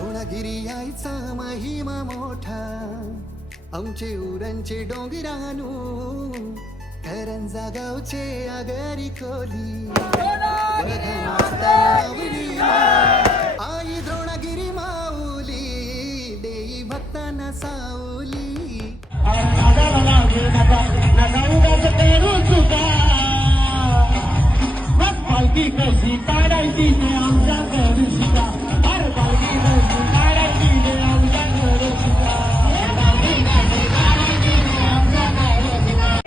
द्रोणगिरी आईचा महिमा मोठा, आमचे उरणचे डोंगरानू, करंजा गावचे आगरी कोली, आई द्रोणगिरी माऊली, देई भक्तांना सावली. पालखी कशी काढायची ते आमच्या घरी शिका, अरे पालखी कशी काढायची ते आमच्या घरी शिका.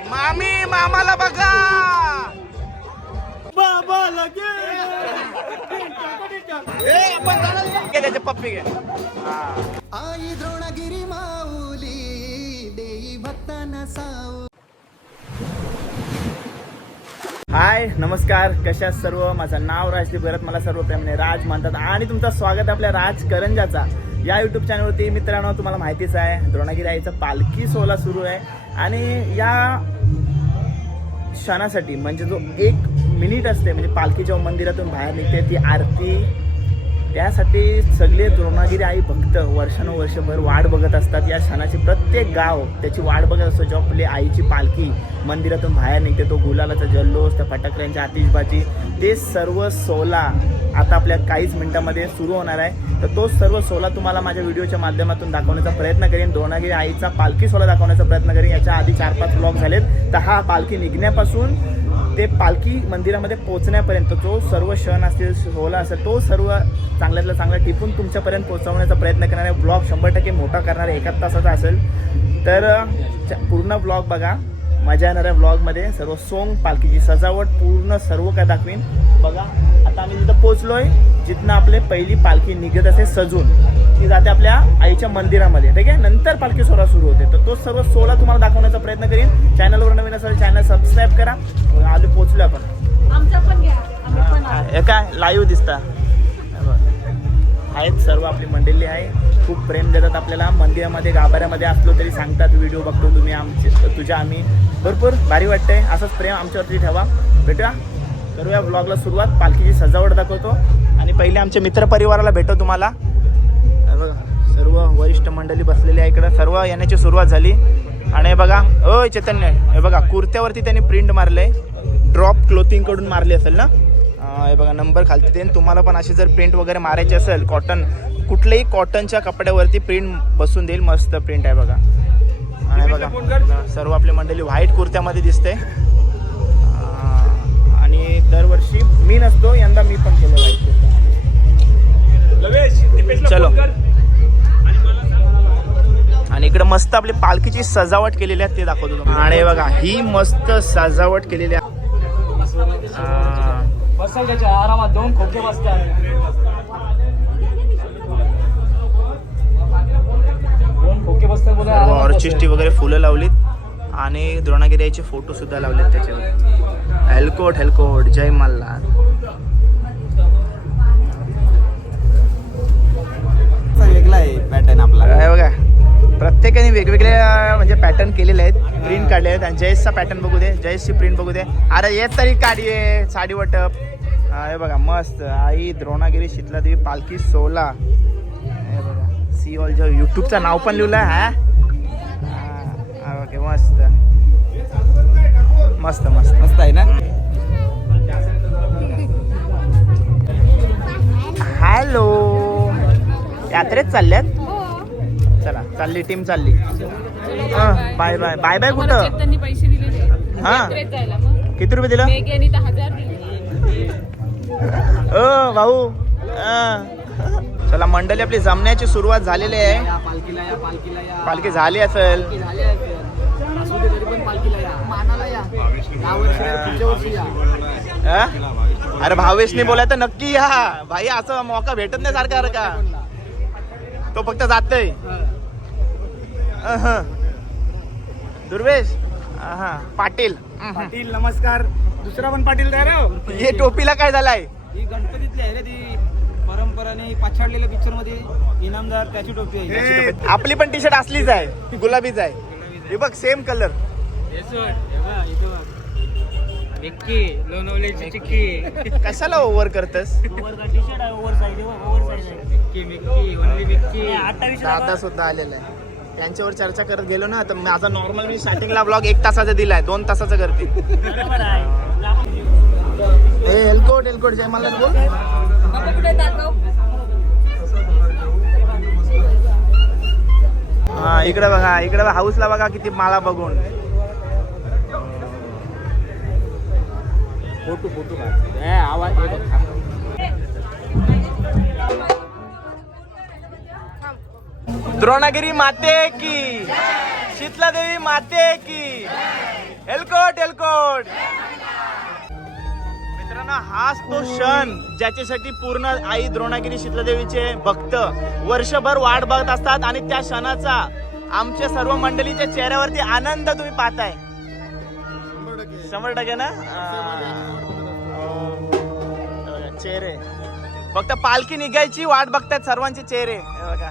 मामी मामाला बघा, बाबा लगे त्याचे पप्पी घे. आई द्रोणगिरी माऊली, देई भक्तांना सावली. हाय नमस्कार, कशा सर्व. माझं नाव राजदीप भरत, मला सर्व प्रेमाने राज म्हणतात आणि तुमचं स्वागत आपल्या राज करंजाचा या यूट्यूब चॅनलवरती. मित्रांनो, तुम्हाला माहितीच आहे द्रोणगिरी आईचा पालखी सोहळा सुरू आहे आणि या क्षणासाठी म्हणजे जो 1 मिनिट असते, म्हणजे पालखी जेव्हा मंदिरातून बाहेर निघते ती आरती, त्यासाठी सगळे द्रोणगिरी आई भक्त वर्षानुवर्षभर वाट बघत असतात. या क्षणाची प्रत्येक गाव त्याची वाट बघत असतो. जेव्हा आपली आईची पालखी मंदिरातून बाहेर निघते, तो गुलालाचा जल्लोष, त्या फटाक्यांची आतिषबाजी, ते सर्व सोहळा आता आपल्या काहीच मिनिटांमध्ये सुरू होणार आहे. तर तो सर्व सोहळा तुम्हाला माझ्या व्हिडिओच्या माध्यमातून दाखवण्याचा प्रयत्न करेन. द्रोणगिरी आईचा पालखी सोहळा दाखवण्याचा प्रयत्न करेन. याच्या आधी 4-5 व्लॉग झालेत. तर हा पालखी निघण्यापासून ते पालखी मंदिरामध्ये पोहोचण्यापर्यंत जो सर्व क्षण असतील, सोहळा असेल, तो सर्व चांगल्यातला चांगला टिपून तुमच्यापर्यंत पोहोचवण्याचा प्रयत्न करणार आहे. ब्लॉग 100% मोठा करणार आहे, 1 तासाचा असेल. तर पूर्ण ब्लॉग बघा, मजा येणार आहे ब्लॉगमध्ये. सर्व सोंग, पालखीची सजावट, पूर्ण सर्व काय दाखवीन. बघा आता आम्ही जिथं पोहोचलोय, जिथनं आपले पहिली पालखी निघत असे सजून, ती जाते आपल्या आईच्या मंदिरामध्ये, ठीक आहे. नंतर पालखी सोहळा सुरू होते. तर तो सर्व सोहळा तुम्हाला दाखवण्याचा प्रयत्न करीन. चॅनलवर नवीन असेल चॅनल सबस्क्राईब करा. आधी पोहोचलो आपण. आमचा पण घ्या. हे काय लाईव्ह दिसता आहेत, सर्व आपली मंडळी आहे. खूप प्रेम देतात आपल्याला. मंदिरामध्ये गाभाऱ्यामध्ये असलो तरी सांगतात, व्हिडिओ बघतो तुम्ही आमचे, तुझ्या आम्ही, भरपूर भारी वाटतंय. असंच प्रेम आमच्यावरती ठेवा. भेटूया, करूया ब्लॉगला सुरुवात. पालखीची सजावट दाखवतो आणि पहिले आमच्या मित्रपरिवाराला भेटतो तुम्हाला. सर्व वरिष्ठ मंडळी बसलेली आहे इकडं. सर्व येण्याची सुरुवात झाली. आणि हे बघा, ओय चैतन्य, हे बघा कुर्त्यावरती त्यांनी प्रिंट मारलंय. ड्रॉप क्लोथिंग कडून मारली असेल ना. हे बघा नंबर खालती देईन. तुम्हाला पण अशी जर प्रिंट वगैरे मारायची असेल, कॉटन, कुठल्याही कॉटनच्या कपड्यावरती प्रिंट बसून देईल. मस्त प्रिंट आहे बघा. आणि बघा सर्व आपली मंडळी व्हाईट कुर्त्यामध्ये दिसते. आणि दरवर्षी मी नसतो, यंदा मी पण केलं व्हाईट कुर्ता. चलो. आणि इकडे मस्त आपली पालखीची सजावट केलेली आहे, ते दाखवतो तुम्हाला. आणि बघा ही मस्त सजावट केलेली आहे. बसाल त्याच्या आरामात 2 खोके बसतात. 2 खोके बसतात बोला. ऑर्चिस्टी वगैरे फुलं लावलीत आणि द्रोणगिरी याचे फोटो सुद्धा लावलेत त्याच्यावर. हेलकोट हेलकोट, जय मल्हार. वेगळा आहे पॅटर्न आपला. बघा प्रत्येकाने वेगवेगळे म्हणजे पॅटर्न केलेले आहेत, प्रिंट काढले आहेत. आणि जयेशचा पॅटर्न बघू दे, जयेशची प्रिंट बघू दे. अरे येत तरी काढी आहे साडी वाटप. हे बघा मस्त आई द्रोणगिरी शीतलादेवी पालखी सोहळा. हे बघा सी ऑल जो यूट्यूबचं नाव पण लिहिलं आहे. हा ओके, मस्त मस्त मस्त मस्त आहे ना. हॅलो, यात्रेत चालल्यात. चला चालली टीम चालली. Bye bye bye bye. कुठं त्यांनी पैसे दिले हा जायला. मग किती रुपये दिलं? मेघ्यानी 10,000 दिले. ओ भाऊ. चला मंडळी आपली जमण्याची सुरुवात झालेली आहे. पालखीला या, पालखीला या. पालखी झाली असेल. झाली असेल. असू दे तरी पण पालखीला या, मानाला या. या वर्षी या, पुढच्या वर्षी या. अरे भावेशने बोलाय तर नक्की या भाई. असं मौका भेटत नाही सारखा का. तो फक्त जातय. दुर्वेश पाटील. पाटील नमस्कार. दुसरा पण पाटील तयार आहे. हे टोपीला काय झालाय? ही गणपतीतली आहे रे, ती परंपराने पाछाडलेल्या पिक्चर मध्ये इनामदार त्याची टोपी आहे. आपली पण टी शर्ट असलीच आहे, गुलाबीच आहे. हे बघ सेम कलर. विक्की लोणवलेची चिक्की कशाला ओव्हर करतस विक्की विक्की ओनली विक्की दादा सुद्धा आलेला आहे. त्यांच्यावर चर्चा करत गेलो ना तर माझा नॉर्मल मी स्टार्टिंगला ब्लॉग 1 तासाचा दिलाय 2 तासाचा करते. हे एलकोट जय मला बोल. हा इकडे बघा हाऊसला बघा किती माला बघून. फोटो आवाज द्रोणागिरी माते की, शीतला देवी माते की, एलकोट. मित्रांनो हाच तो क्षण ज्याच्यासाठी पूर्ण आई द्रोणागिरी शीतलादेवीचे भक्त वर्षभर वाट बघत असतात आणि त्या क्षणाचा आमच्या सर्व मंडळीच्या चेहऱ्यावरती आनंद तुम्ही पाहताय. 100% ना चेहरे फक्त पालखी निघायची वाट बघतात सर्वांचे चेहरे. हे बघा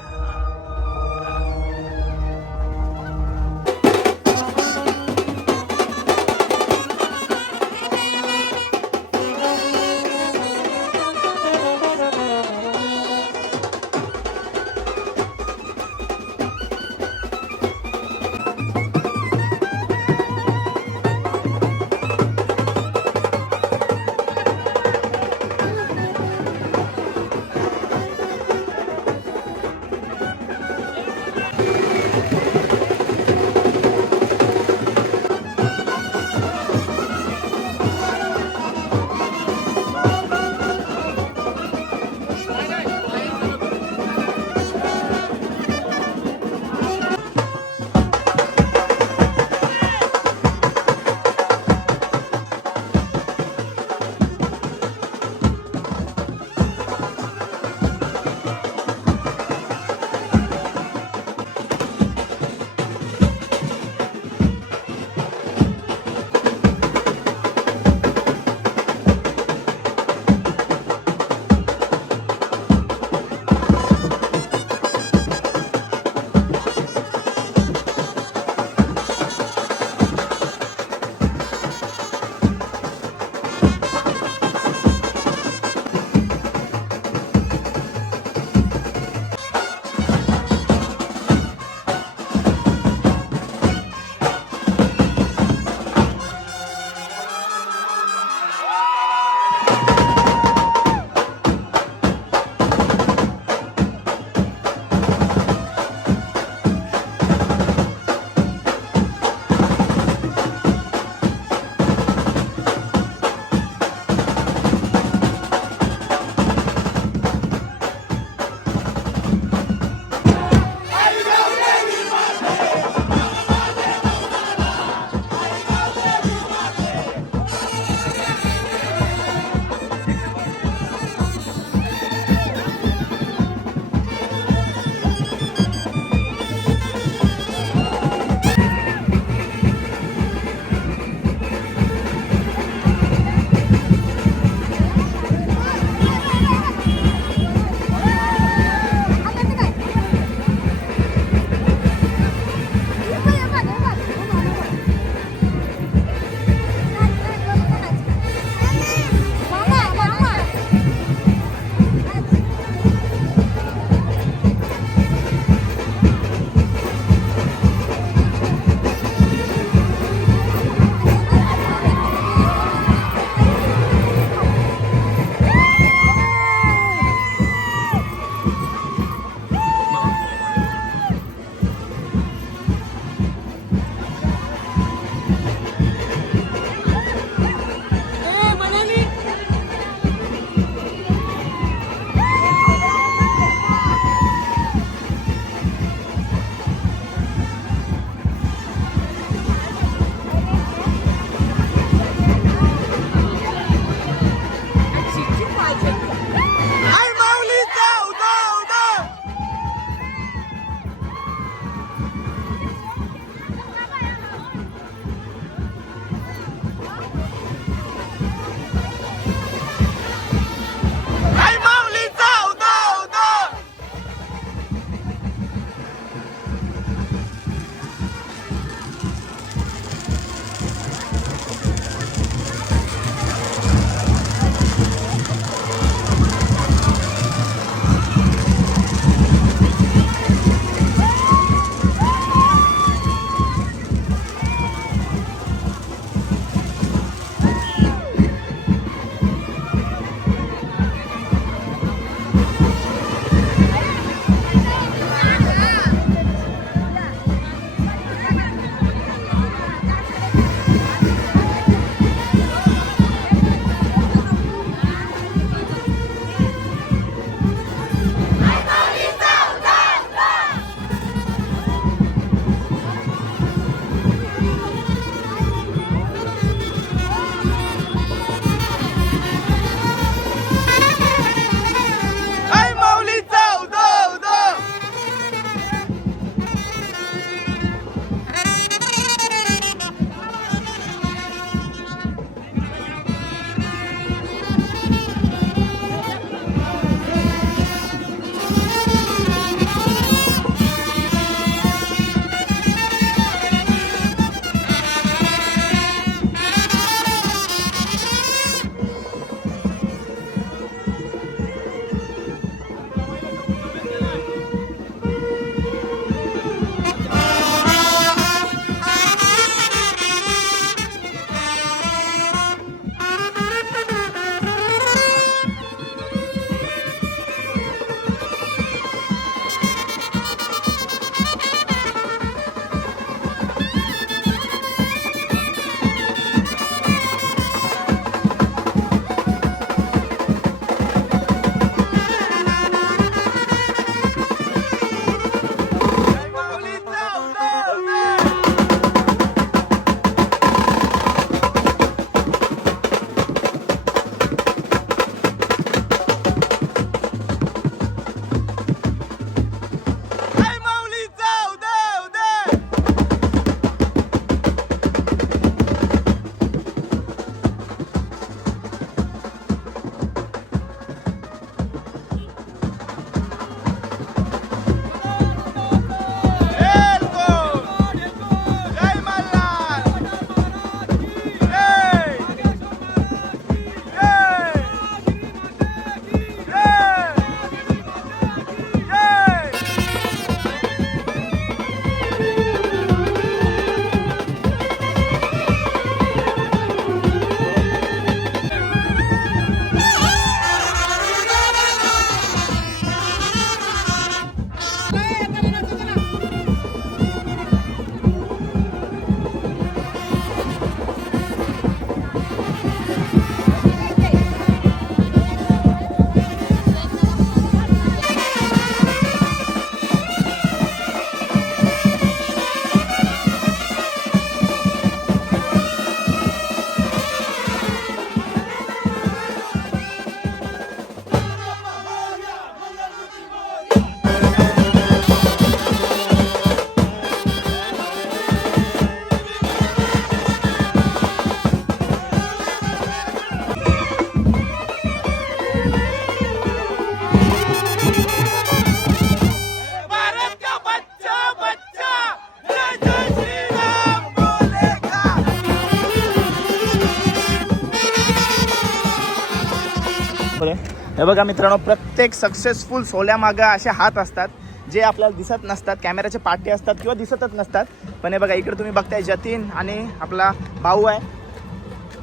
हे बघा मित्रांनो, प्रत्येक सक्सेसफुल सोल्यामागं असे हात असतात जे आपल्याला दिसत नसतात, कॅमेऱ्याचे पाठी असतात किंवा दिसतच नसतात. पण हे बघा इकडे तुम्ही बघताय जतीन आणि आपला भाऊ आहे,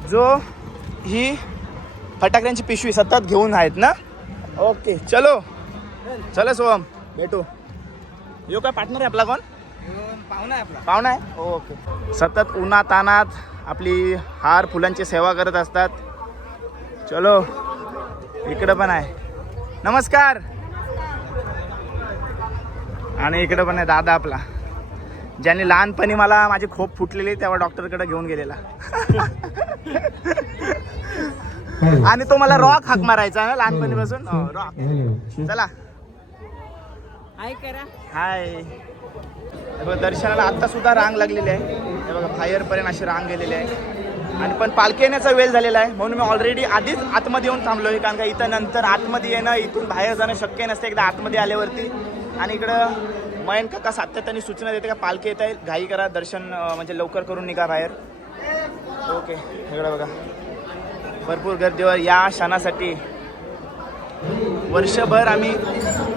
जो ही फटाक्यांची पिशवी सतत घेऊन आहेत ना. ओके चलो चलो सोहम, भेटू. यो काय पार्टनर आहे आपला? कोण पाहुणा आहे आपला. पाहुणा आहे. ओके. सतत उन्हात तानात आपली हार फुलांची सेवा करत असतात. चलो इकडं पण आहे. नमस्कार. आणि इकडं पण आहे दादा आपला, ज्यांनी लहानपणी मला माझी खोप फुटलेली तेव्हा डॉक्टरकडे घेऊन गेलेला. आणि तो मला रॉक हाक मारायचा ना लहानपणीपासून. रॉक. चला हाय करा. हाय. हे बघा दर्शनाला आत्ता सुद्धा रांग लागलेली आहे. हे बघा बाहेरपर्यंत अशी रांग गेलेली आहे. आणि पण पालखी येण्याचा वेळ झालेला आहे म्हणून मी ऑलरेडी आधीच आतमध्ये येऊन थांबलो आहे, कारण का इथं नंतर आतमध्ये येणं, इथून बाहेर जाणं शक्य नसतं एकदा आतमध्ये आल्यावरती. आणि इकडं मयन काका सातत्याने सूचना देते का पालखी येत आहे, घाई करा, दर्शन म्हणजे लवकर करून निघा बाहेर. ओके. इकडं बघा भरपूर गर्दीवर या क्षणासाठी वर्षभर आम्ही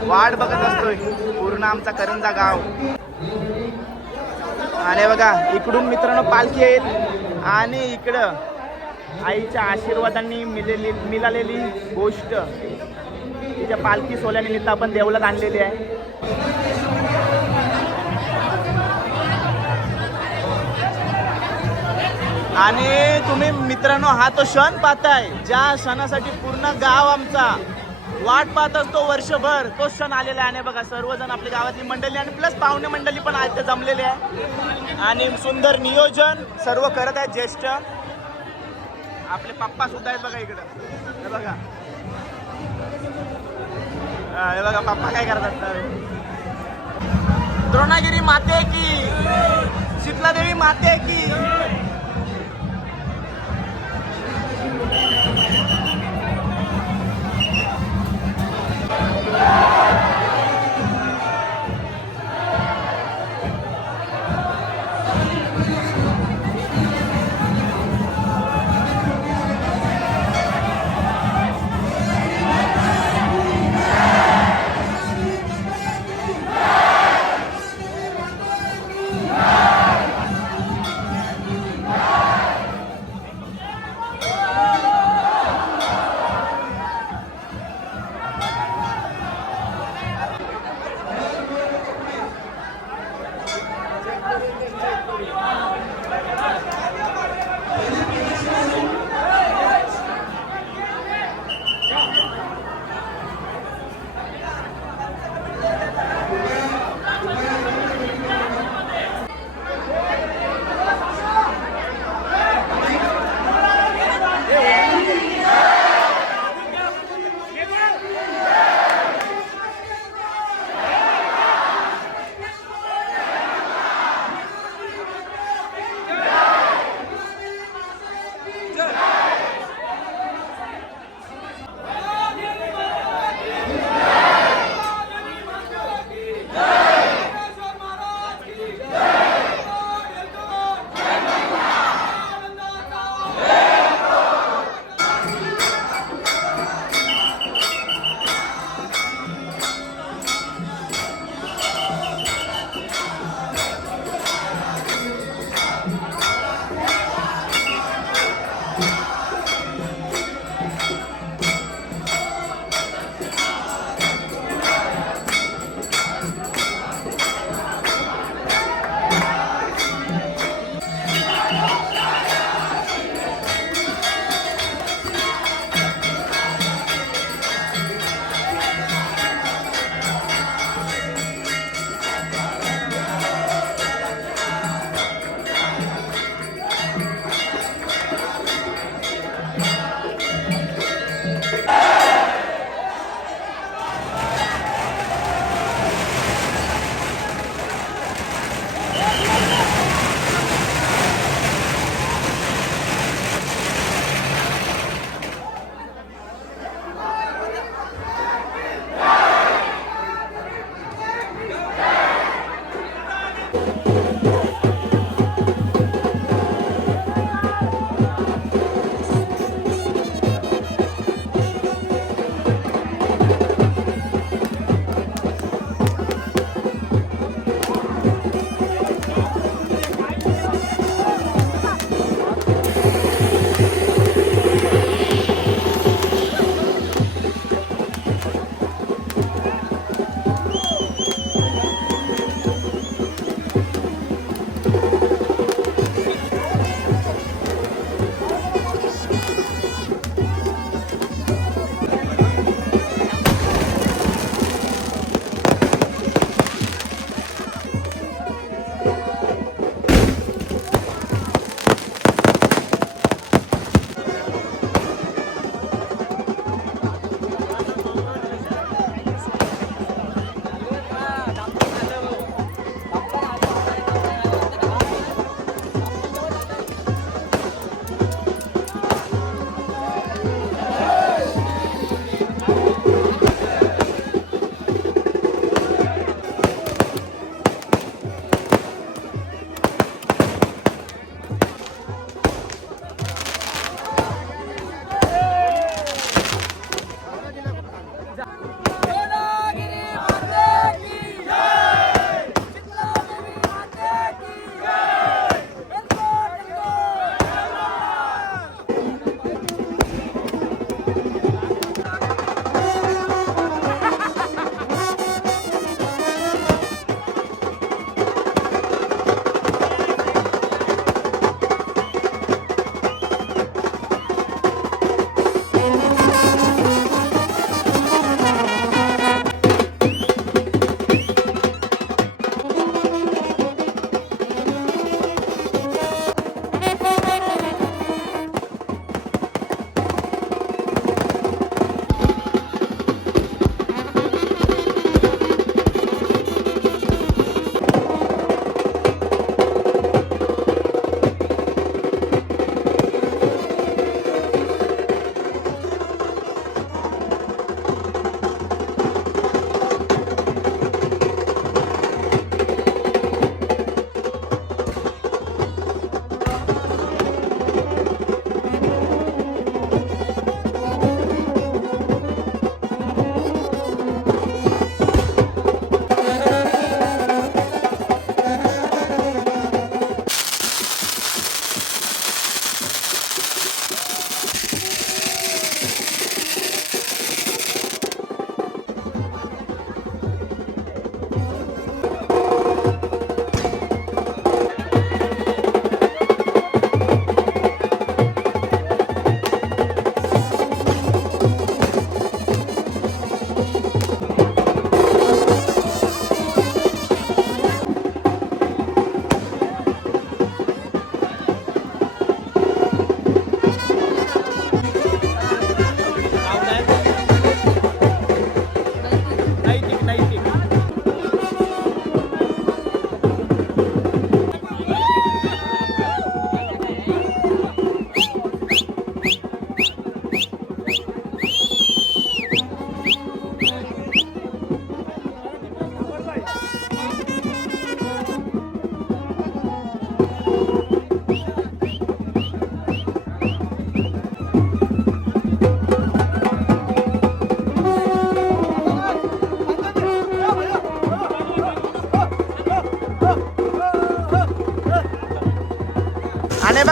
वाट बघत असतोय, पूर्ण आमचा करंजा गाव. आणि बघा इकडून मित्रांनो पालखी येईल आणि इकडं आईच्या आशीर्वादांनी मिळालेली गोष्ट तिच्या पालखी सोहळ्यानिमित्त आपण देवळात आणलेली आहे. आणि तुम्ही मित्रांनो हा तो क्षण पाहताय ज्या क्षणासाठी पूर्ण गाव आमचा वाट पाहत असतो वर्षभर, तो क्षण आलेला आहे. आणि बघा सर्वजण आपल्या गावातली मंडळी आणि प्लस पाहुणे मंडळी पण आज ते जमलेले आहे आणि सुंदर नियोजन सर्व करत आहेत. ज्येष्ठ आपले पप्पा सुद्धा आहेत बघा इकडं. हे बघा हे बघा पप्पा काय करतात. द्रोणागिरी माते की, शीतला देवी माते की.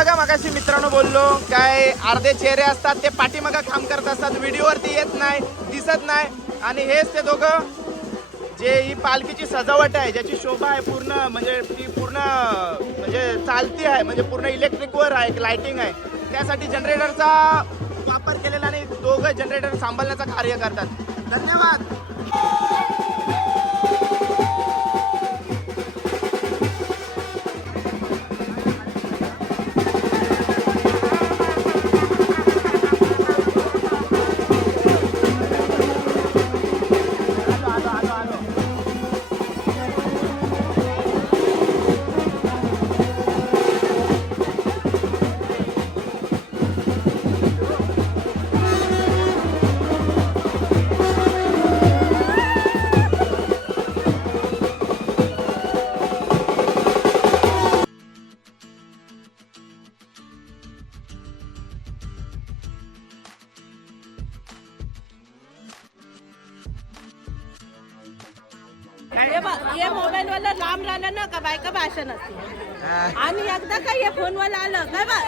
बघा मगाशी मित्रांनो बोललो काय अर्धे चेहरे असतात ते पाठीमागं काम करत असतात, व्हिडिओवरती येत नाही, दिसत नाही. आणि हेच ते दोघं जे ही पालखीची सजावट आहे, ज्याची शोभा आहे पूर्ण, म्हणजे ती पूर्ण म्हणजे चालती आहे, म्हणजे पूर्ण इलेक्ट्रिकवर आहे, लाइटिंग आहे, त्यासाठी जनरेटरचा वापर केलेला आणि दोघं जनरेटर सांभाळण्याचं कार्य करतात. धन्यवाद. हे मोबाईल वाला लांब राहिलं ना का बायका भाषण असते आणि एकदा काय हे फोन वाला आलं काय बा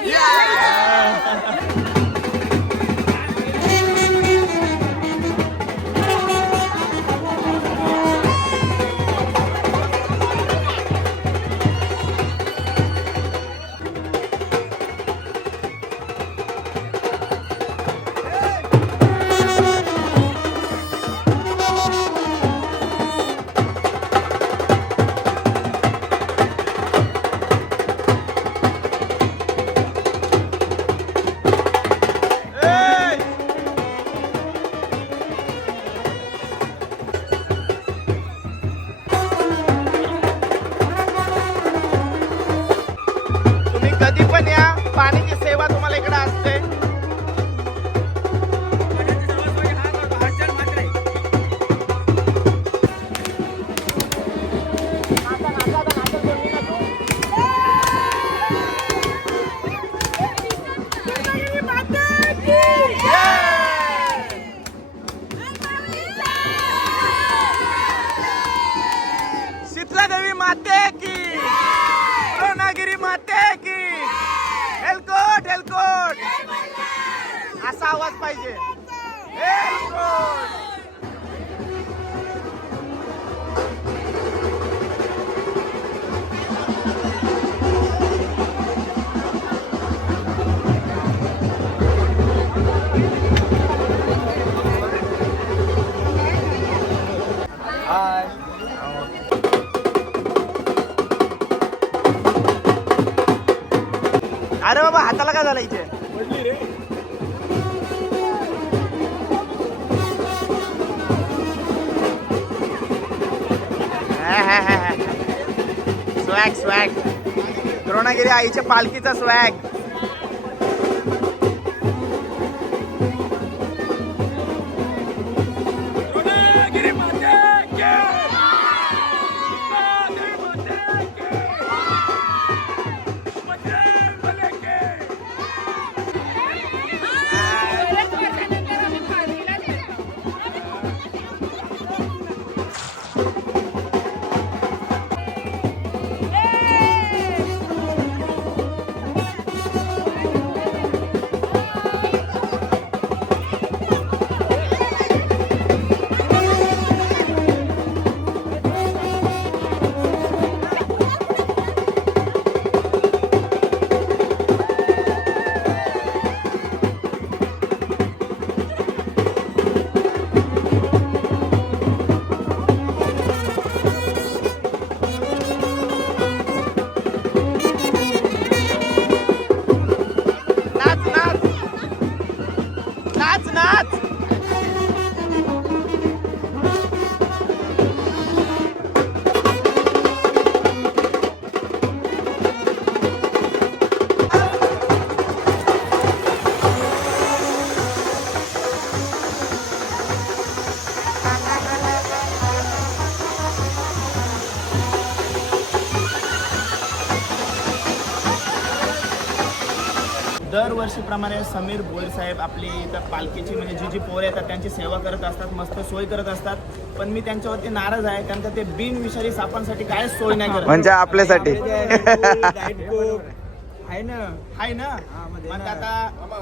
कधी पण या, पाण्याची सेवा तुम्हाला इकडे असते. शीतला देवी माते की, द्रोणागिरी माते की, हेलकोट हेलकोट असा आवाज पाहिजे. हेलकोट. अरे बाबा हाताला काय झालं इथे? स्वॅग स्वॅग, द्रोणागिरी आईच्या पालखीचा स्वॅग. दरवर्षीप्रमाणे समीर भोयर साहेब आपली इथं पालखीची म्हणजे जी पोरं येतात त्यांची सेवा करत असतात, मस्त सोय करत असतात. पण मी त्यांच्यावरती नाराज आहे कारण का ते बिनविषारी सापांसाठी काय सोय नाही करत. म्हणजे आपल्यासाठी आहे ना. आहे ना हा, मग दे मग ना. आता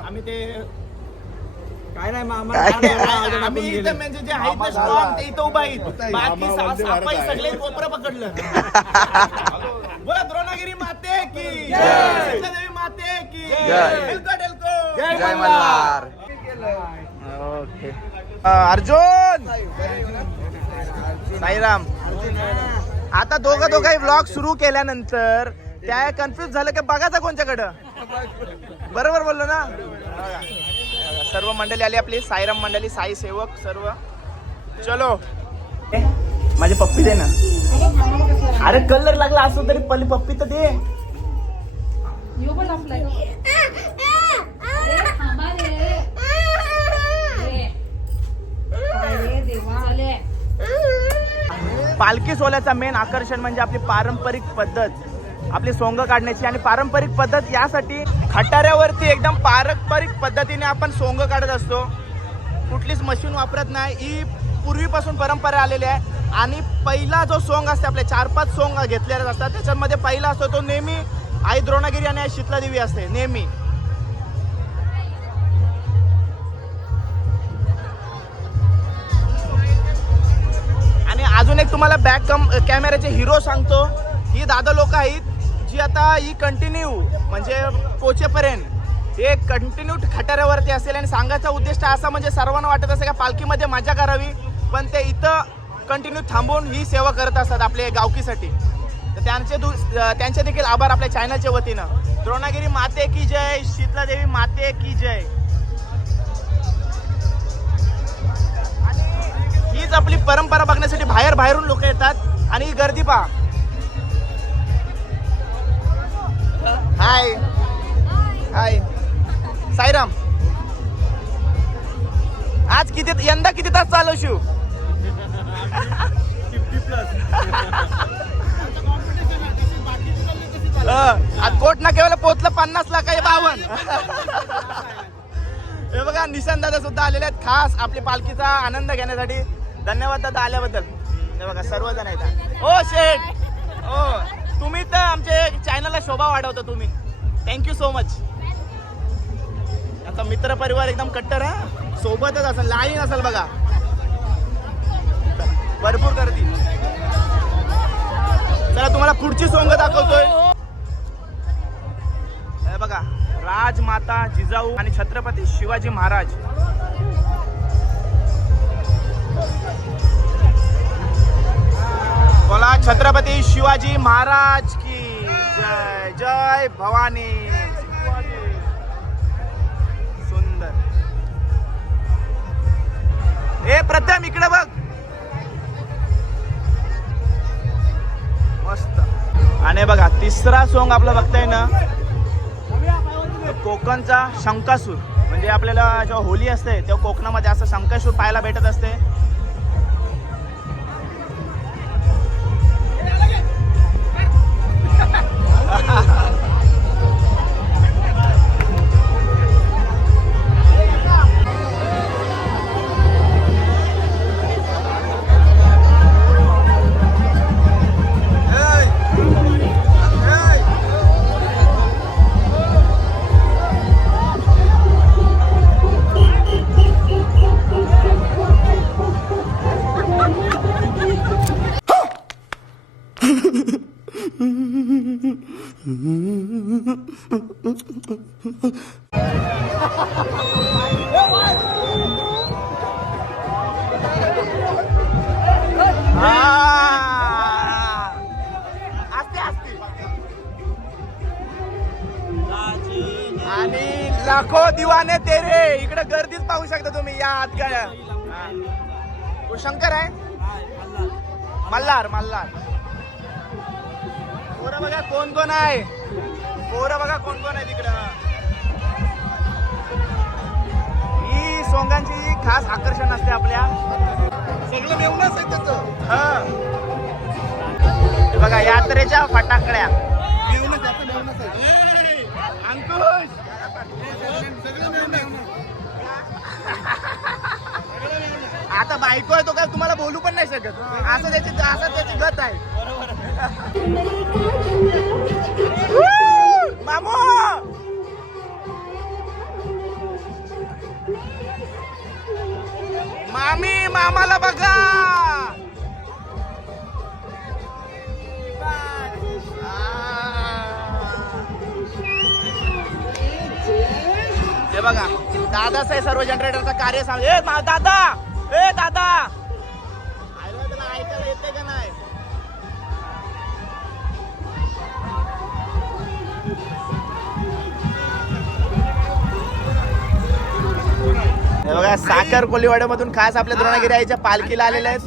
आम्ही ते काय नाही मामा आम्ही इथं म्हणजे जे आहेत ना स्ट्रॉंग ते इथं उभा आहेत बाकी सापाई सगळे कोपरं पकडलं बोला द्रोणागिरी माते की देवी माते की एल्को डेल्को जय मल्हार. ओके अर्जुन साईराम. आता दोघंही व्लॉग सुरू केल्यानंतर त्या कन्फ्युज झालं की बघायचं कोणच्याकडं. बरोबर बोललो ना. सर्व मंडळी आली आपली साईराम मंडळी साई सेवक सर्व. चलो माझी पप्पी दे ना. अरे कलर लागला असं तरी पल्ली पप्पी तर दे. यो पण आपलाय. अरे थांबा रे. अरे देवा. चले. पालखी सोहळ्याचा मेन आकर्षण म्हणजे आपली पारंपरिक पद्धत, आपली सोंग काढण्याची. आणि पारंपरिक पद्धत यासाठी खटाऱ्यावरती एकदम पारंपरिक पद्धतीने आपण सोंग काढत असतो. कुठलीच मशीन वापरत नाही. ही पूर्वीपासून परंपरा आलेली आहे. आणि पहिला जो सोंग असते आपले 4-5 सोंग घेतलेले असतात त्याच्यामध्ये पहिला असतो तो नेहमी आई द्रोणागिरी आणि आई शीतलादेवी असते नेहमी. आणि अजून एक तुम्हाला बॅक कॅमेऱ्याचे हिरो सांगतो. ही दादा लोक आहेत जी आता ही कंटिन्यू म्हणजे पोचेपर्यंत हे कंटिन्यू खटाऱ्यावरती असेल. आणि सांगायचा उद्देश असा म्हणजे सर्वांना वाटत असेल का पालखीमध्ये मजा करावी पण ते इथं कंटिन्यू थांबून ही सेवा करत असतात आपल्या गावकीसाठी. तर त्यांचे देखील आभार आपल्या चॅनलच्या वतीनं. द्रोणागिरी माते की जय, शीतलादेवी माते की जय. आणि हीच आपली परंपरा बघण्यासाठी बाहेरून लोक येतात. आणि ही गर्दी पहा. हाय हाय साईराम. आज यंदा किती तास चालवशील? आज कोट ना केवळ पोचलं 50 लाख 52. हे बघा निशांत दादा सुद्धा आलेले आहेत खास आपली पालखीचा आनंद घेण्यासाठी. धन्यवाद दादा आल्याबद्दल. हे बघा सर्वजण आहेत. ओ शेठ ओ तुम्ही तर आमच्या चॅनलला शोभा वाढवता तुम्ही. Thank you so much. आता मित्र परिवार एकदम कट्टर हा सोबतच असेल लाईन असेल बघा भरपूर गर्दी. चला तुम्हाला पुढची सोंग दाखवतोय. हे बघा राजमाता जिजाऊ आणि छत्रपती शिवाजी महाराज. बोला छत्रपती शिवाजी महाराज की जय. जय भवानी. सुंदर. ए प्रथम इकडे बघ. मस्त. आणि बघा तिसरा सोंग आपला बघताय ना कोकणचा शंकासूर. म्हणजे आपल्याला जेव्हा होली असते तेव्हा कोकणामध्ये असं शंकासूर पाहायला भेटत असते. आणि लाखो दिवाने तेरे. इकडे गर्दीच पाहू शकता तुम्ही. या आत गाड्या. तो शंकर आहे मल्हार. पोरं बघा कोण कोण आहे. पोरं बघा कोण कोण आहे तिकडं. ही सोंगांची खास आकर्षण असते आपल्या. सगळं मेवणच आहे त्याचं. बघा यात्रेच्या फटाकड्या. मेवणच आहे, मेवणच आहे. अंकुश आता बायको आहे तो काय तुम्हाला बोलू पण नाही शकत. असं त्याची गत आहे. मामू मामी मामाला बघा. हे बघा दादाच आहे सर्व जनरेटरचं कार्य सांग. दादा दादा ऐकायला येते का नाही. हे बघा साखर कोलीवाड्यामधून खास आपल्या द्रोणागिरी आईच्या पालखीला आलेल्या आहेत.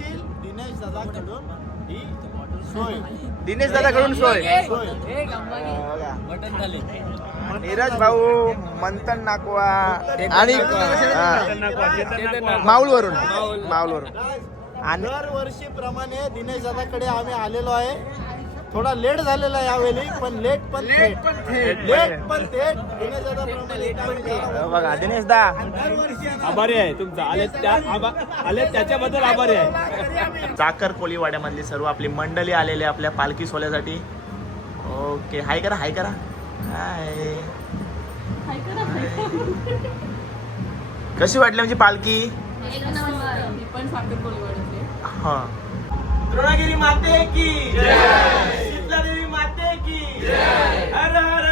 दिनेश दादाकडून सोय. नीरज भाऊ मंथन नाकवा आणि माऊलवरून आणि दरवर्षीप्रमाणे दिनेश दादाकडे आम्ही आलेलो आहे. थोडा लेट झालेला आहे यावेळी, पण लेट पण थेट दिनेश दादा. बघा दिनेश दा आभारी आहे तुमचा आले त्याच्याबद्दल आभारी आहे. साखर कोलीवाड्यामधली सर्व आपली मंडळी आलेली आपल्या पालखी सोहळ्यासाठी. ओके हाय करा हाय करा हाय. कशी वाटली म्हणजे पालखी. हा द्रोणागिरी माते की शीतला देवी माते की हर हर.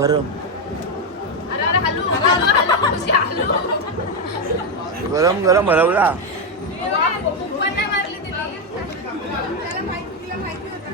गरम अरे अरे हलू हलू हलू खुशी हलू गरम गरम हलवला. पण नाही मारली तिने त्याला माहिती तिला माहिती होतं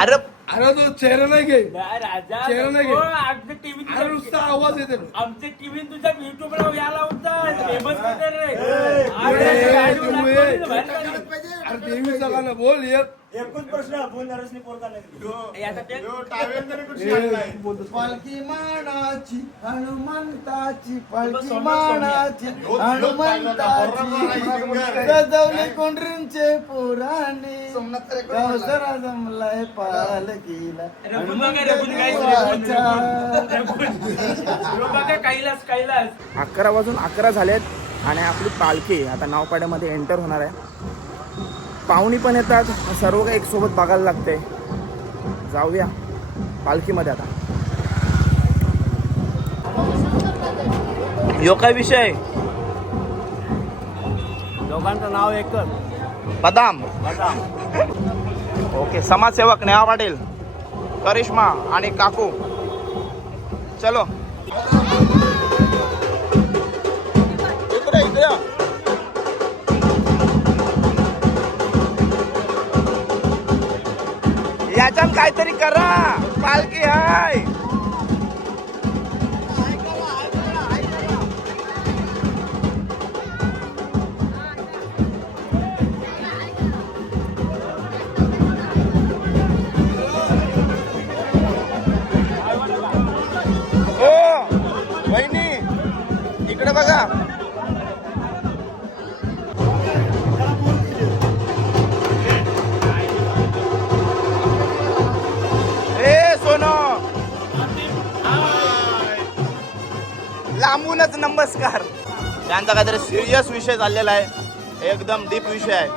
अरे अरे तो चेहरा नाही घे चेहरा नाही घे आमच्या टीव्ही अरे नुसता आवाज येते ना. आमचे टीव्ही तुझ्या युट्यूबला यायला होता फेमस होते रे अरे देवीचा गाणं बोल एक पालखी मानाची हनुमंताची पालखी मानाची हनुमंताची सजवले कोंडरींचे पुराणे गावसरा जमलाय पालखीला कैलास कैलास 11 झालेत आणि आपली पालखी आता नावपाड्यामध्ये एंटर होणार आहे. पाहुणी पण येतात, सर्व काही एक सोबत बघायला लागते. जाऊया पालखीमध्ये आता. यो काय विषय? दोघांचं नाव एकच, बदाम. बदाम. ओके, समाजसेवक नेहा पाटील, करिश्मा आणि काकू. चलो इकडे इकडे. याच्यात काहीतरी करा, पालखी हाय. ओ वहिनी इकडे बघा. लांबूनच नमस्कार. त्यांचा काहीतरी सिरियस विषय चाललेला आहे, एकदम डीप विषय आहे.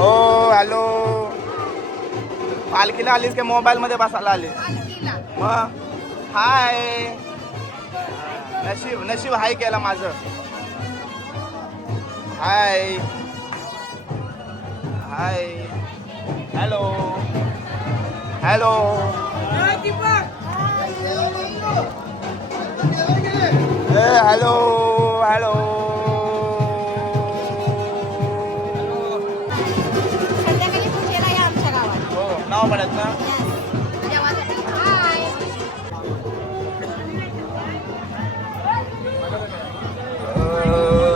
ओ हॅलो, पालखीला आलीस की मोबाईल मध्ये बसायला आली? मग हाय, नशीब नशीब हाय केला माझं. Hi hi hello hello. Hello hello. संध्याकाळी पूजेला या आमच्या गावात. हो, नाव पडत ना.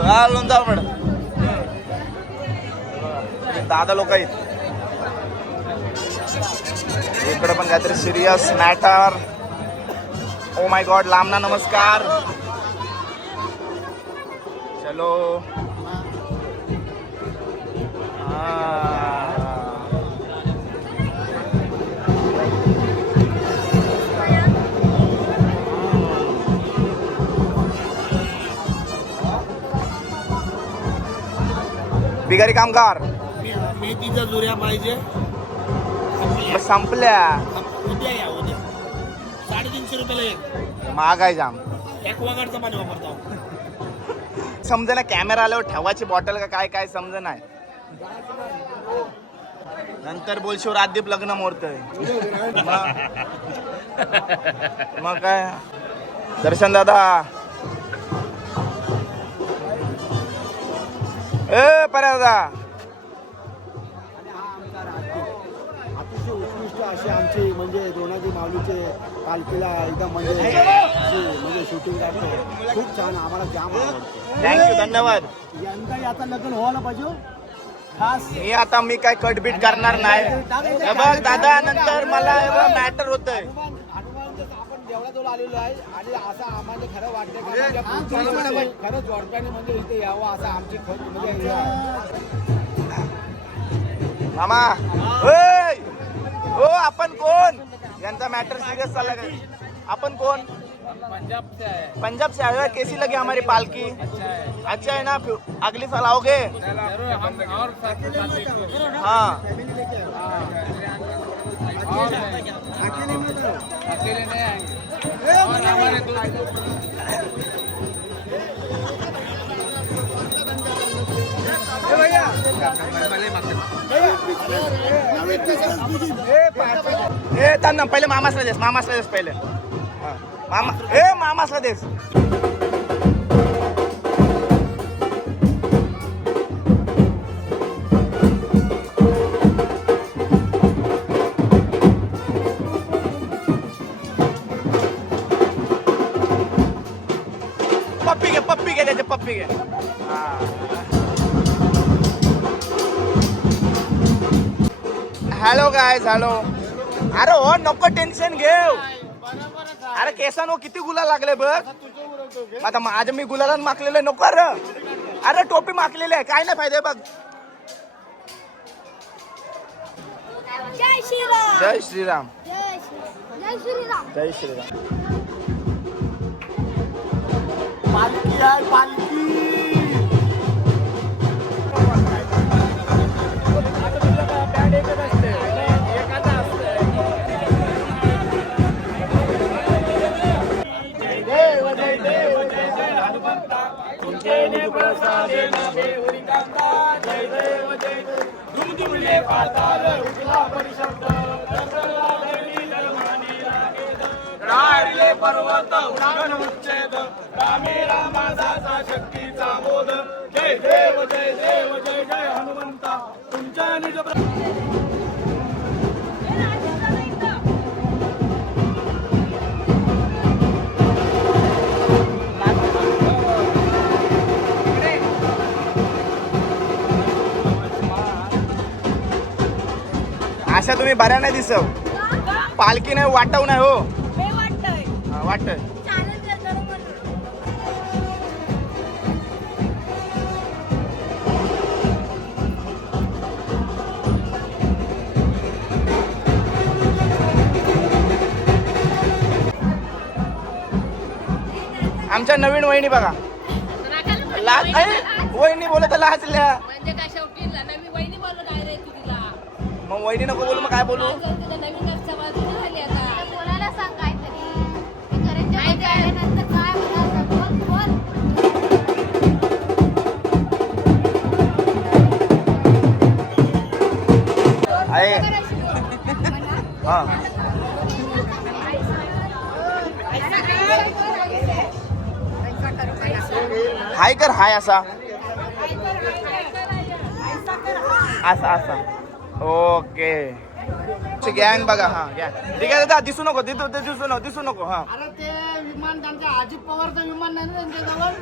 हा लोणचाव पड. दादा लोक आहेत इकडे पण काहीतरी serious matter. Oh my God, लांबना नमस्कार. चलो बिगारी कामगार मेथीच्या जुऱ्या पाहिजे. संपल्या. उद्या या, उद्या 350 रुपयाला एक. महाग आहे जाम. एक वगरचं पाणी वापरतो. समजा ना, कॅमेरा आल्यावर ठेवायची बॉटल का काय काय समज नाही. नंतर बोलशीवर आदीप लग्न मोडतंय. मग काय दर्शन दादा. ए पर्या दादा. अतिशय उत्कृष्ट असे आमचे म्हणजे द्रोणाजी माऊलीचे पालखीला एकदम म्हणजे शूटिंग करतो. खूप छान, आम्हाला जाम आवडतं. थँक्यू, धन्यवाद. यंदा याचा लग्न व्हायला पाहिजे खास. मी काय कटबीट करणार नाही. हे बघ दादा, नंतर मला मॅटर होतंय. आपण देवळाजवळ आलेलो आहे आणि असं आम्हाला खरं वाटतं का खरंच जोडप्याने म्हणजे इथे यावं असं आमची म्हणजे मामा. ओय, ओ आपण कोण? यांचा मॅटर सिरियस चालला काय? अपन कौन? पंजाब से आए पंजाब से आए हो? कैसी लगी हमारी पालकी? अच्छा है ना? फिर अगले साल आओगे? जरूर हम और हाँ अकेले नहीं आएंगे और हमारे ए थांब ना, पहिले मामासला देस पहिले. हा. मामासला देस. पप्पी घे त्याचे पप्पी घे. Hello guys, hello. अरे हो नको टेन्शन घेऊ. अरे केसानो किती गुलाल लागले बघ. आता माझ्या मी गुलाला माकलेलं नको. अरे टोपी माकलेली आहे, काय नाही फायदे बघ. जय श्रीराम. जय श्रीराम. जय श्रीराम. जय श्रीराम. पालखी आहे पालखी. पर्वत उडान उच्चेद रामे रामाचा शक्तीचा बोध. जय देव जय देव जय जय हनुमंता तुमच्या निज अशा तुम्ही बऱ्या नाही दिसव. पालखी नाही वाटव नाही हो. हे वाटतंय. वाटतंय. चालेल तर करू म्हणून. आमच्या नवीन वहिनी बघा. लाज वहिनी बोलत लाजल्या. म्हणजे काय शेवटी नवीन वहिनी बोलू डायरेक्ट तिला. मग वहिनी नको बोलू, मग काय बोलू? नवीन समाज झाली आता. बोलायला सांग काहीतरी. घराच्या आल्यानंतर काय बोलायचं बोल. आहे हा. हाय कर, हाय असा असा असा. ओके गॅंग बघा. हा गॅंग ठीक आहे दादा. दिसू नको दिसू नको. हा अरे ते विमान त्यांच्या अजित पवारचं विमान नाही ना त्यांच्याजवळ.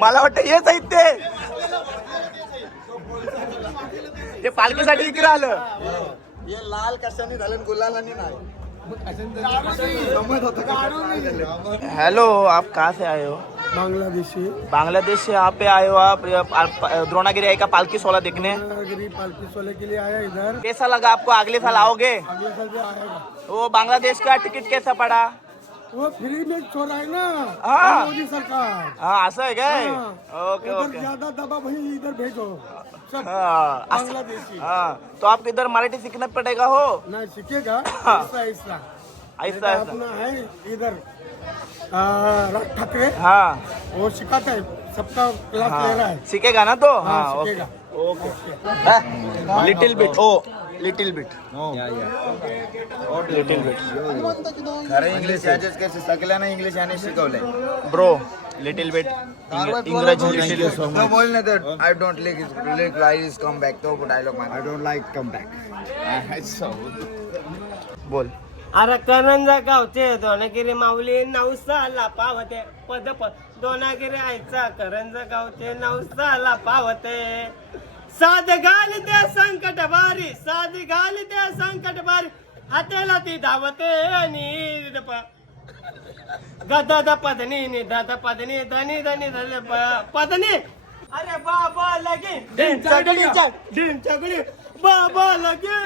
मला वाटतं हेच आहेत ते पालखीसाठी इकडे आलं. हे लाल कशाने झालं गुलालाने नाही. हेलो, आप कहाँ से आए हो? बांग्लादेशी बांग्लादेश से यहाँ पे आए हो आप द्रोणागिरी आई का पालकी सोला देखने. पालकी सोले के लिए आया इधर. कैसा लगा आपको? अगले साल आओगे? अगले साल भी आएगा. वो बांग्लादेश का टिकट कैसा पड़ा? वो फ्री में छोड़ रहा है ना हाँ. मोदी सरकार. हाँ असं आहे काय? हाँ. ओके उधर ओके. ज्यादा दबा भाई इधर भेजो सब हाँ बांग्लादेशी. हाँ, तो आपको इधर मराठी सीखना पड़ेगा हो. ना सीखेगा हाँ. ऐसा ऐसा ऐसा ऐसा. अपना है इधर राज ठाकरे हाँ वो सिखाता है सबका क्लास ले रहा हाँ है. सीखेगा ना तो. हाँ, हाँ ओके सीखेगा. Okay. Little bit. Oh little bit. Little bit. खरं इंग्लिश याच्याच कसे सगळ्यांना इंग्लिश याने शिकवलंय. ब्रो लिटिल बिट इंग्रजी लिटिल. तो बोल ना तर I don't like come back. तो dialogue I don't like come back. बोल. अरे करंजा गावचे दोनागिरी माऊली नवसाला पावते. पद दोनागिरी आईचा करंजा गावचे नवसाला पावते. साध घालते संकट बारी, साध घालते संकट बारी, हातेला ती धावते आणि गदा पदनी दादा पदनी धनी धनी पदनी. अरे बाबा लगे ढिंचगडी बाबा लगे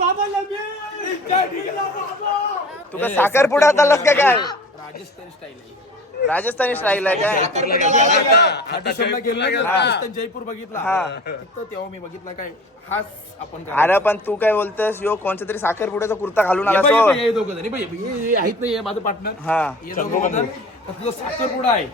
बाबा लगे तुका साखरपुडा आलास का काय? राजस्थानी स्टाईल आहे. राजस्थानी स्टाईल आहे काय? ऑडिशनला गेलो ना, राजस्थान जयपूर बघितला तिथं तेव्हा मी बघितला काय हाच आपण करायचा. अरे पण तू काय बोलतोस यो कोणत्या तरी साखरपुड्याचा कुर्ता घालून आला हे तो. बघ, हे दोघं जण, हे बघ, हे आहेत ना, हे माझं पार्टनर. हा हे दोघं जण, तर तुझं साखरपुडा आहे.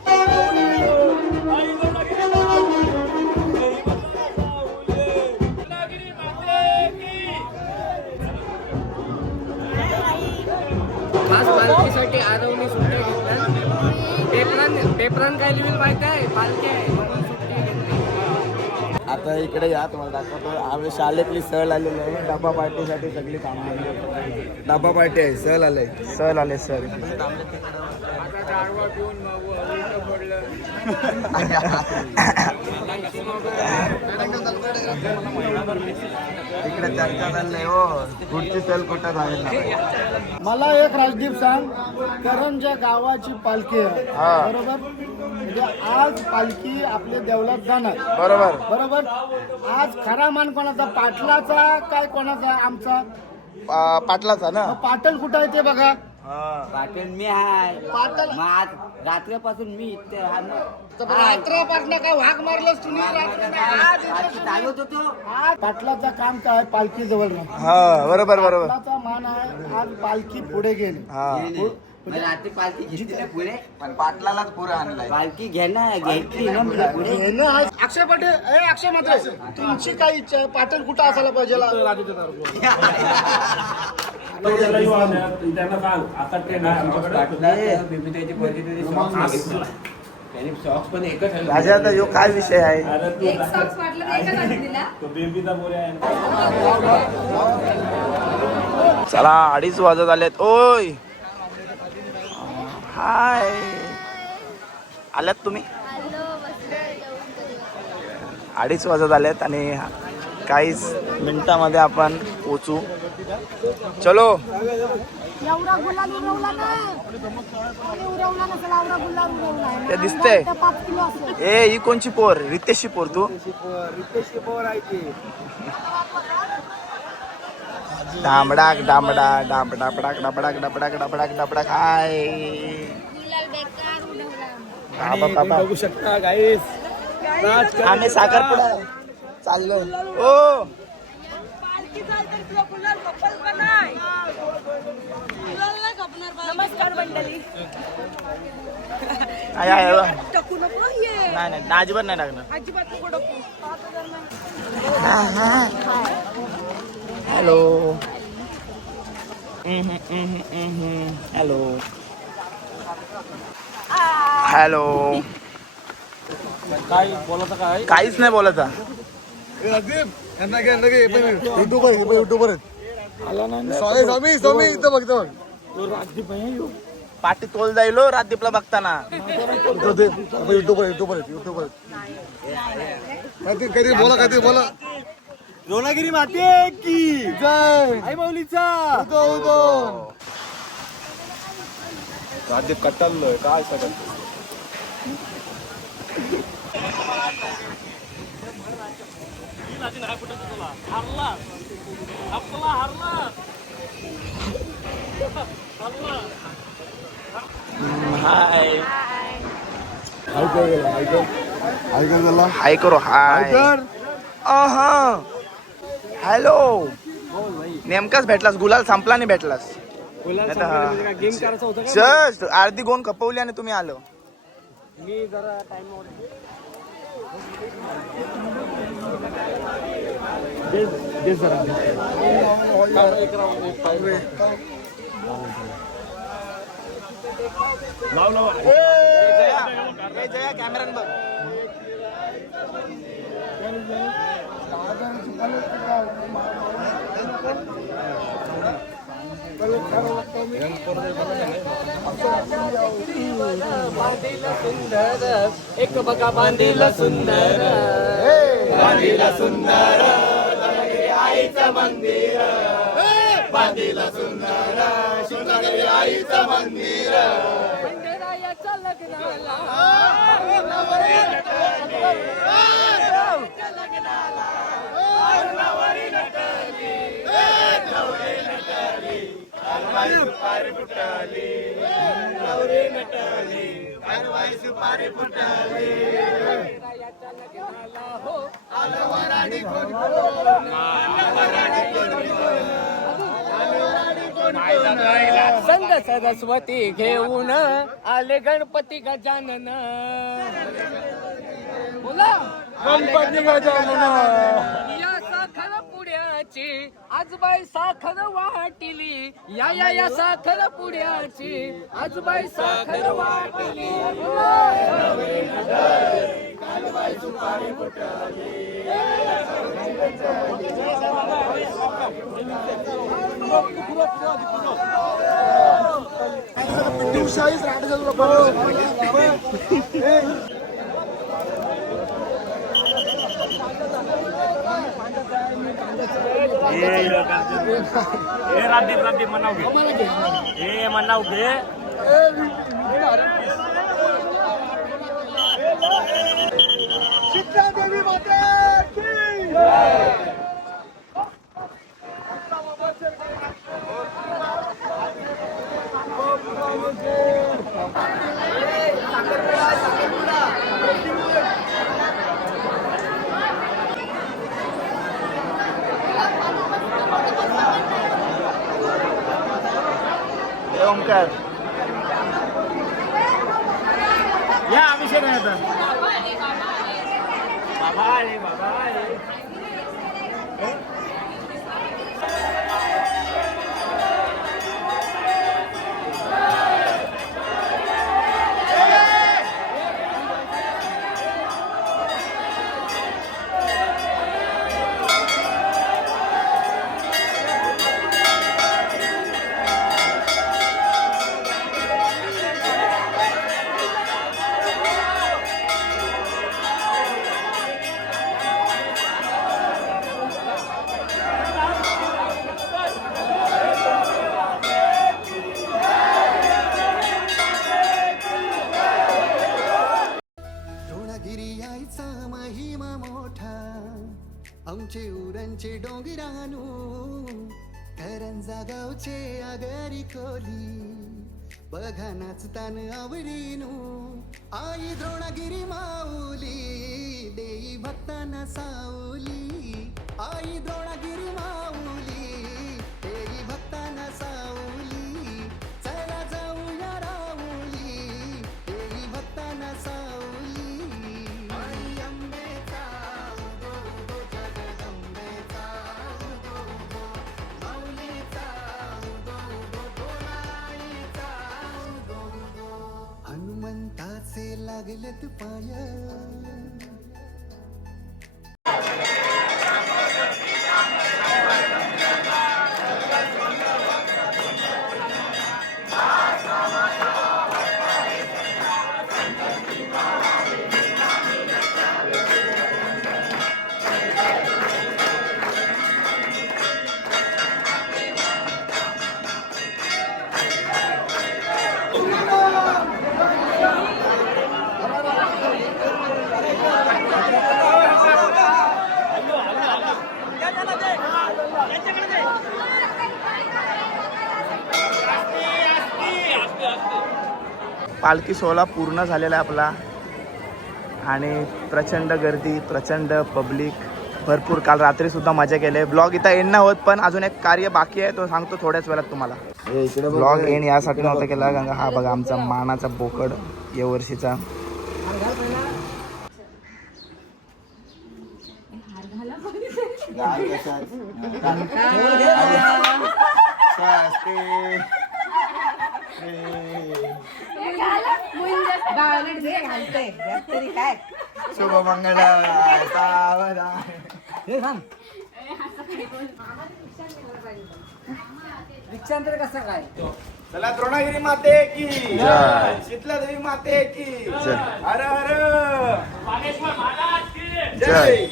खास पालखीसाठी आरवणी सुट्ट्या घेतल्या. पेपरान काय लिहिल माहिती आहे? पालखी आहे म्हणून सुट्टी घेतली. आता इकडे या तुम्हाला दाखवतो. आम्ही शाळेतली सहल आलेली आहे डबा पार्टीसाठी सगळी थांबलेली. डबा पार्टी आहे, सहल आलंय. सहल आले सर. इकडे चर्चा चाललंय हो पुढची सहल कुठं जाईल ना. मला एक राजदीप सांग, करंजा गावाची पालखी आहे हा. बरोबर. म्हणजे आज पालखी आपल्या देवळात जाणार बरोबर. बरोबर. आज खरा मान कोणाचा, पाटलाचा काय कोणाचा? आमचा पाटलाचा ना. मग पाटल कुठं आहे ते बघा. पाटील मी आहे. पाटल आज रात्रीपासून मी इथे रात्रपासून काय वाघ मारलंस तुम्ही? चालवत होतो. आज पाटलाचं काम काय आहे? पालखी जवळ नाही. हा बरोबर बरोबर. पाटलाचा मान आहे आज पालखी पुढे गेली. हा रात्री पालखी घेतली ना पुढे. पण पाटलालाच पुढे आणलाय. पालखी घेतली ना पुढे. अक्षय पाटील, अक्षय मात्र तुमची काय इच्छा आहे? पाटील कुठं असायला पाहिजे? त्यांना सांग आता ते सॉक्स पण एकच आहे. राजा आता यो काय विषय आहे? एक सॉक्स वाटलं तर एकच आणून दिला. तो बेबीचा बोऱ्या आहे. चला 2:30 वाजत आलेत. ओय हाय आल्यात तुम्ही? हॅलो बसले जेवण करू. 2:30 वाजत आलेत आणि काहीच मिनिटामध्ये आपण पोचू. चलो. एवढा गुलाल उडवला नाही. उडवला नसेल एवढा गुलाल उडवला. ते दिसतंय. 5 किलो असेल. ए ही कोणची पोर? रितेशची पोर तू? डांबडाक डांबडा डांबडापडाक डाबडाक डबडाक डबडाक डबडाक. हाय गुलाल बेकार उडवला. आणि तुम्ही बघू शकता गाईस, आम्ही साखरपुडा चाललो. ओ नमस्कार मंडळी. I I I. टाकू नको ये. नाही नाही अजिबात नाही टाकणार. अजिबात नको टाकू. हॅलो. Hello hello. काय बोलत काय? काहीच नाही बोलायचा. पाठी तोल जायलो राजदीपला बघताना. द्रोणागिरी माते की जय. आई माऊलीचा राजदीप कट्टाललोय काय सगळं. हाय हाय करो. Hi hello. नेमकाच भेटलास. गुलाल संपला नाही भेटलास. जस्ट अर्धी गोन खपवली आणि तुम्ही आलो. मी जरा टाइम जया कॅमेरा बघ. एक बघा बांधील सुंदर. बांधील सुंदर आईचं मंदिर. बांधील सुंदर शिवनगरी आईचं मंदिर. लग्नाला फुटली गौरी नटली कारवाई सुपारी फुटली आलं वराडी कोण संत सरस्वती घेऊन आले गणपती गजानन बोला गणपती गजानन या साखर पुड्याची आजबाई साखर वाटिली या साखर पुड्याची आजबाई साखर वाटिली दिवसाहीच राहण्याचा राधी मनाव घे हे मनाव घे शिक्षा देवी माते की ओमकार या अभिषेक आहे आता द्रोणागिरी यायचा महिमा मोठा आमचे उरणचे डोंगरानू करंजा गावचे आगरी खोली बघा नाचतान आवडीनू आई द्रोणागिरी माऊली देई भक्तांना सावली आई द्रोणागिरी माऊली देई भक्तांना सावली चला जाऊया राऊली देई भक्तांना सावली आई अंबेचा उदो उदो जगदंबेचा उदो उदो माऊलीचा उदो उदो डोलाईचा उदो उदो हनुमंताचे लागलेत पाय पालखी सोहळा पूर्ण झालेला आहे आपला आणि प्रचंड गर्दी प्रचंड पब्लिक भरपूर काल रात्री सुद्धा मजा केली. ब्लॉग इथं एंड नाही होत पण अजून एक कार्य बाकी आहे तो सांगतो थोड्याच वेळात तुम्हाला. ब्लॉग एंड यासाठी नव्हता केला कारण हा बघा आमचा मानाचा बोकड या वर्षीचा. शुभ मंगळ रिक्षांतर कसं काय चला द्रोणागिरी माते की जय, शीतला देवी माते की जय, हर हर बागेश्वर महाराज की जय.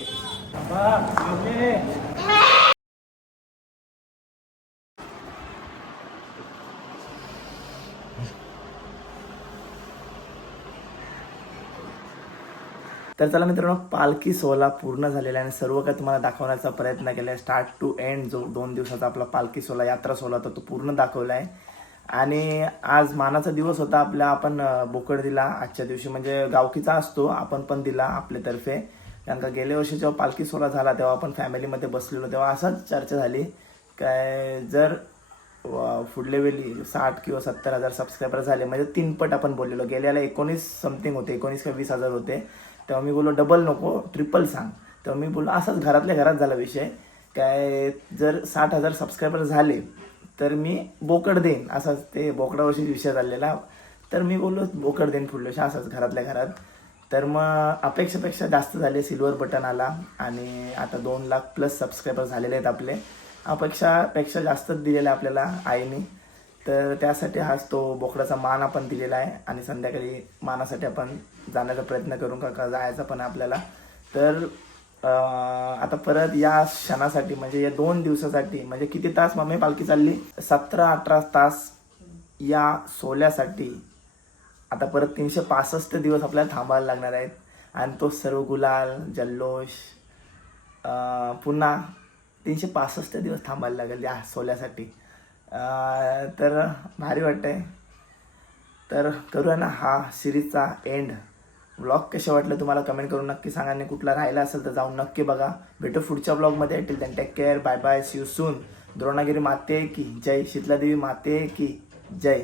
तर चला मित्रांनो, पालखी सोहळा पूर्ण झालेला आहे आणि सर्व काही तुम्हाला दाखवण्याचा प्रयत्न केला आहे. स्टार्ट टू एंड जो 2 दिवसाचा आपला पालखी सोहळा यात्रा सोहळा तो पूर्ण दाखवला आहे. आणि आज मानाचा दिवस होता आपला. आपण बोकड दिला आजच्या दिवशी, म्हणजे गावकीचा असतो, आपण पण दिला आपल्यातर्फे. कारण का गेल्या वर्षी जेव्हा पालखी सोहळा झाला तेव्हा आपण फॅमिलीमध्ये बसलेलो, तेव्हा असाच चर्चा झाली काय जर पुढल्या वेळी 60 किंवा 70,000 सबस्क्रायबर झाले म्हणजे 3 पट आपण बोललेलो. गेल्याला 19 समथिंग होते, 19 का 20,000 होते. तेव्हा मी बोललो डबल नको, ट्रिपल सांग. तेव्हा मी बोललो असाच घरातल्या घरात झाला विषय काय जर 60,000 सबस्क्रायबर झाले तर मी बोकड देईन, असाच ते बोकडावर्षी विषय झालेला. तर मी बोललो बोकड देईन पुढल्या वर्षी असाच घरातल्या घरात. तर मग अपेक्षेपेक्षा जास्त झाले, सिल्वर बटन आला आणि आता 2 लाख प्लस सबस्क्रायबर झालेले आहेत आपले. अपेक्षापेक्षा जास्तच दिलेला आहे आपल्याला आईने. तर त्यासाठी हाच तो बोकडाचा मान आपण दिलेला आहे आणि संध्याकाळी मानासाठी आपण जाण्याचा प्रयत्न करू का जायचा पण आपल्याला. तर आता परत या क्षणासाठी म्हणजे या 2 दिवसासाठी म्हणजे किती तास मम्मी पालखी चालली 17-18 तास या सोहळ्यासाठी आता परत 365 दिवस आपल्याला थांबायला लागणार आहेत. आणि तो सर्व गुलाल जल्लोष पुन्हा 365 दिवस थांबायला लागेल या सोहळ्यासाठी. तर भारी वाटतंय. तर करूया ना हा सिरीजचा एंड. व्लॉग कसे वाटलं तुम्हाला कमेंट करून नक्की सांगा. आणि कुठला राहिला असेल तर जाऊन नक्की बघा. भेटू पुढच्या ब्लॉगमध्ये. Till then take care, bye bye, see you soon. Dronagiri माते की जय, शीतलादेवी माते की जय.